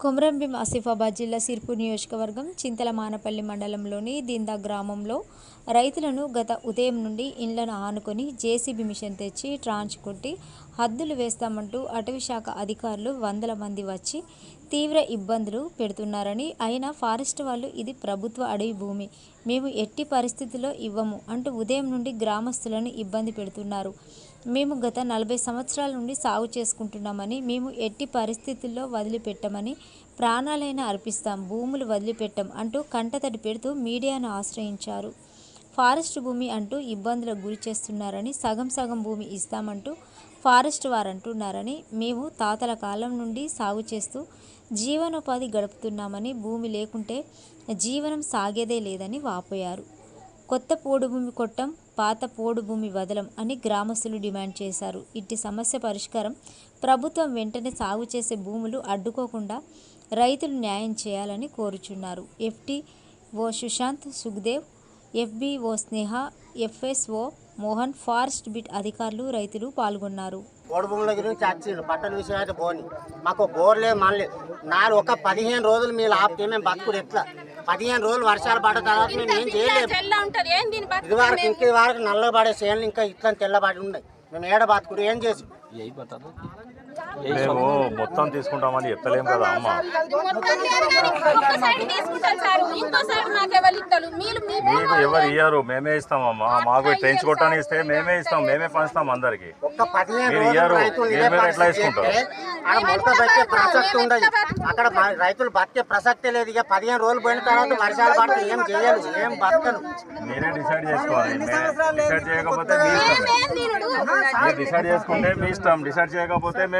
కొమరంభీం ఆసిఫాబాద్ జిల్లా సిర్పూర్ నియోజకవర్గం చింతల మానపల్లి మండలంలోని దిందా గ్రామంలో రైతులను గత ఉదయం నుండి ఇండ్లను ఆనుకొని జేసీబీ మిషన్ తెచ్చి ట్రాన్స్ కొట్టి హద్దులు వేస్తామంటూ అటవీ శాఖ అధికారులు వందల మంది వచ్చి తీవ్ర ఇబ్బందులు పెడుతున్నారని అయినా ఫారెస్ట్ వాళ్ళు ఇది ప్రభుత్వ అడవి భూమి. మేము ఎట్టి పరిస్థితుల్లో ఇవ్వము అంటూ ఉదయం నుండి గ్రామస్తులను ఇబ్బంది పెడుతున్నారు. మేము గత నలభై సంవత్సరాల నుండి సాగు చేసుకుంటున్నామని మేము ఎట్టి పరిస్థితుల్లో వదిలిపెట్టమని ప్రాణాలైనా అర్పిస్తాం భూములు వదిలిపెట్టం అంటూ కంటతడి పెడుతూ మీడియాను ఆశ్రయించారు. ఫారెస్ట్ భూమి అంటూ ఇబ్బందులకు గురి చేస్తున్నారని సగం సగం భూమి ఇస్తామంటూ ఫారెస్ట్ వారు అంటున్నారని మేము తాతల కాలం నుండి సాగు చేస్తూ జీవనోపాధి గడుపుతున్నామని భూమి లేకుంటే జీవనం సాగేదే లేదని వాపోయారు. కొత్త పోడు భూమి కొట్టం పాత పోడు భూమి వదలం అని గ్రామస్తులు డిమాండ్ చేశారు. ఇట్టి సమస్య పరిష్కారం ప్రభుత్వం వెంటనే సాగు చేసే భూములు అడ్డుకోకుండా రైతులు న్యాయం చేయాలని కోరుచున్నారు. FT O Sushant Sukhdev FBO Sneha FSO Mohan forest beat అధికారులు రైతులు పాల్గొన్నారు. ఓడి భూముల గురించి వచ్చిండు పట్టణ విషయం అయితే పోని. మాకు బోర్లే మళ్ళీ నాలుగు ఒక పదిహేను రోజులు మీరు ఆపితే మేము బతుకుడు ఎట్లా? పదిహేను రోజులు వర్షాలు పడ్డ తర్వాత మేము ఏం చేయలేము. దీని ఇది వరకు ఇంక ఇది వరకు నల్లబడే చేనులు ఇంకా ఇట్లా తెల్లబడి ఉన్నాయి. మేము ఏడ బతుకుడు ఏం చేసి? మేము మొత్తం తీసుకుంటామని చెప్తలేం కదా అమ్మ. మీకు ఎవరు ఇయ్యరు మేమే ఇస్తామమ్మా. మాకు ట్రెంచ్ కొట్టని ఇస్తే మేమే ఇస్తాం మేమే పంచుతాం అందరికి. మీరు రోజులు ఇయ్యరు. రైతులు మీరు ఎట్లా ప్రసక్తి ఉండదు. అక్కడ రైతులు బతికే ప్రసక్తే లేదు. ఇక పదిహేను రోజులు పోయిన తర్వాత వర్షాలు పడితే ఏం చేయరు ఏం బతకను మీరే డిసైడ్ చేసుకోవాలి. డిసైడ్ చేయకపోతే మీ ఇష్టం డిసైడ్ చేసుకుంటే మీ ఇష్టం. డిసైడ్ చేయకపోతే మేము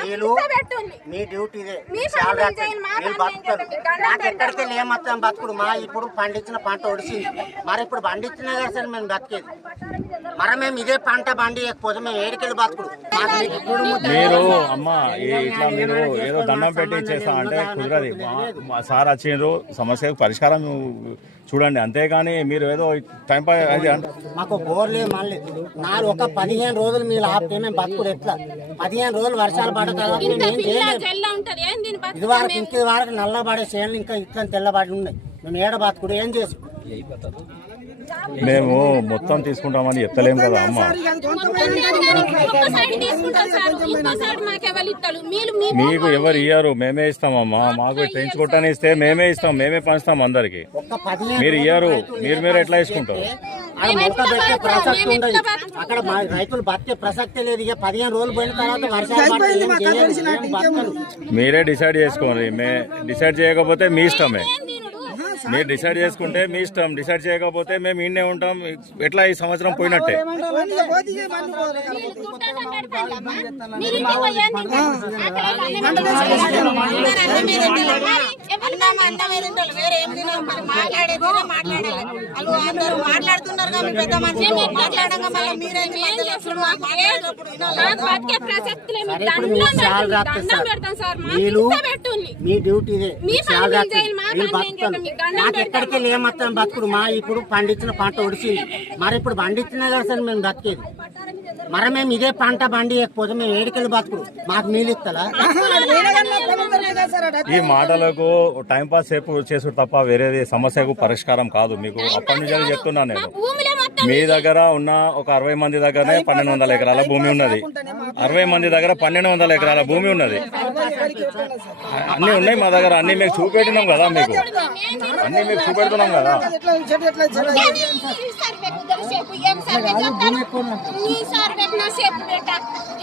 మీరే. మీ డ్యూటీ. మీకు దండం నాకు. ఎక్కడికి బతుకుడు మా ఇప్పుడు పండించిన పంట ఒడిసింది మరి ఇప్పుడు పండించినా కదా సార్ మేము బతికేది మరి మేము ఇదే పంట పండియకపోతే మేము ఏడికెళ్ళి బతుకుడు. మీరు అమ్మ ఇట్లా మీరు ఏదో దండం పెట్టి చేస్తా అంటే కుదరదు. మా- సార్ వచ్చిండ్రు సమస్యకు పరిష్కారం చూడండి. అంతేగాని మీరు ఏదో టైం మాకు బోర్లే మళ్ళీ నాలుగు ఒక పదిహేను రోజులు మీరు ఆపితే మేము బతుకుడు ఎట్లా? పదిహేను రోజులు వర్షాలు పడ్డ తర్వాత మేము ఏం చేయలేము. ఇది వరకు ఇంక ఇది వరకు నల్లబడే చేనులు ఇంకా ఇట్లా తెల్లబడి ఉన్నాయి. మేము ఏడ బతుకుడు ఏం చేసి? మేము మొత్తం తీసుకుంటామని చెప్తలేం కదా అమ్మ. మీకు ఎవరు ఇయ్యరు? మేమే ఇస్తామమ్మా. మాకు ట్రెంచ్ కొట్టని ఇస్తే మేమే ఇస్తాం. మేమే పంచుతాం అందరికి. మీరు ఇయ్యరు. మీరు మీరు ఎట్లా పెట్టే ప్రసక్తి ఉండదు అక్కడ మా రైతులు బతికే ప్రసక్తే లేదు. ఇక పదిహేను రోజులు పోయిన తర్వాత వర్షాలు. మీరే డిసైడ్ చేసుకోండి. మే డిసైడ్ చేయకపోతే మీ ఇష్టమే. మీరు డిసైడ్ చేసుకుంటే మీ ఇష్టం. డిసైడ్ చేయకపోతే మేము ఇన్నే ఉంటాం. ఎట్లా ఈ సంవత్సరం పోయినట్టే. మీ డ్యూటీ మీ పని మీకు నాకు. ఎక్కడికి వెళ్ళి ఏమత్తాం బతుకుడు? మా ఇప్పుడు పండించిన పంట ఒడిసింది. మరి ఇప్పుడు పండించినా కదా సార్ మేము బతికేది. మరి మేము ఇదే పంట పండియకపోతే మేము ఏడికెళ్ళి బతుకుడు? మాకు నీళ్ళు ఇస్తారా ఈ మాటలకు టైం పాస్ సేపు చేసుడు తప్ప వేరేది సమస్యకు పరిష్కారం కాదు. మీకు అప్పటి నుంచి చెప్తున్నాను నేను. మీ దగ్గర ఉన్న ఒక అరవై మంది దగ్గరనే పన్నెండు వందల ఎకరాల భూమి ఉన్నది. అరవై మంది దగ్గర పన్నెండు వందల ఎకరాల భూమి ఉన్నది. అన్ని ఉన్నాయి మా దగ్గర అన్ని మీకు చూపెట్టినాం కదా మీకు. అన్ని మీకు చూపెడుతున్నాం కదా. సర్వే.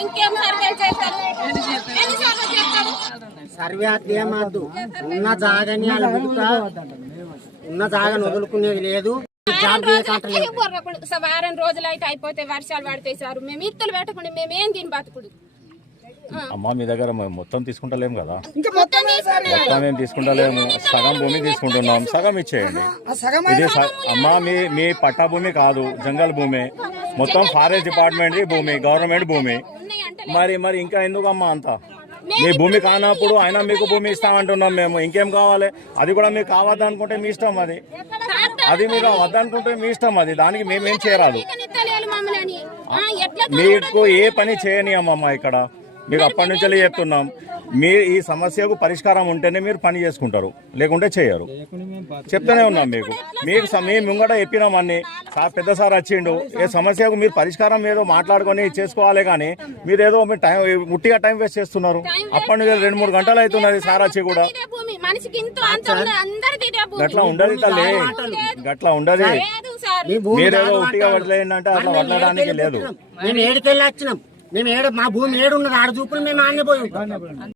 ఇంకేం చేస్తారు ఎన్ని చేస్తారు అట్లా ఉన్న జాగని వాళ్ళు ఉన్న జాగని వదులుకునేది లేదు. వారం రోజులు అయితే అయిపోతే వర్షాలు పడతాయి సార్ మేము ఇత్తులు పెట్టకుండా మేము ఏం దీని బతుకుడు? అమ్మ మీ దగ్గర మేము మొత్తం తీసుకుంటలేం కదా? ఇంకా మొత్తం ఏం తీసుకుంటలేము. సగం భూమి తీసుకుంటున్నాం. సగం ఇచ్చేయండి. ఆ సగం ఇది అమ్మా మీ మీ పట్టా భూమి కాదు. జంగల్ భూమి. మొత్తం ఫారెస్ట్ డిపార్ట్మెంట్ భూమి గవర్నమెంట్ భూమి. మరి మరి ఇంకా ఎందుకు అమ్మా అంత మీ భూమి కానప్పుడు అయినా మీకు భూమి ఇస్తామంటున్నాం మేము. ఇంకేం కావాలి? అది కూడా మీకు కావద్దనుకుంటే మీ ఇష్టం అది. అది మీరు వద్దనుకుంటే మీ ఇష్టం అది. దానికి మేమేం చేయరాదు మీకు ఏ పని చేయని అమ్మమ్మ ఇక్కడ? మీకు అప్పటి నుంచి చెప్తున్నాం. మీ ఈ సమస్యకు పరిష్కారం ఉంటేనే మీరు పని చేసుకుంటారు. లేకుంటే చేయరు. చెప్తూనే ఉన్నాం మీకు. మీకు స- మీ ముంగట చెప్పినాం అన్ని. సార్ పెద్ద సార్ వచ్చిండు. ఏ సమస్యకు మీరు పరిష్కారం ఏదో మాట్లాడుకొని చేసుకోవాలి కానీ మీరు ఏదో టైం ముట్టిగా టైం వేస్ట్ చేస్తున్నారు. అప్పటి నుంచి రెండు మూడు గంటలు అవుతున్నది సార్ వచ్చి కూడా. మనిషికి ఇంత అంత ఉన్నది అందరిది ఇదే భూమి. గట్లా ఉండదు తల్లి. గట్లా ఉండదు లేదు మీరేదో ఉట్టిగా. వదిలేయండి అట్లా మేము వదలడానికి లేదు. మేము ఏడుకెళ్ళి వచ్చినాం. మేము ఏడు మా భూమి ఏడు ఉన్నది ఆడ చూపులు మేము పోయి. ఉంటాం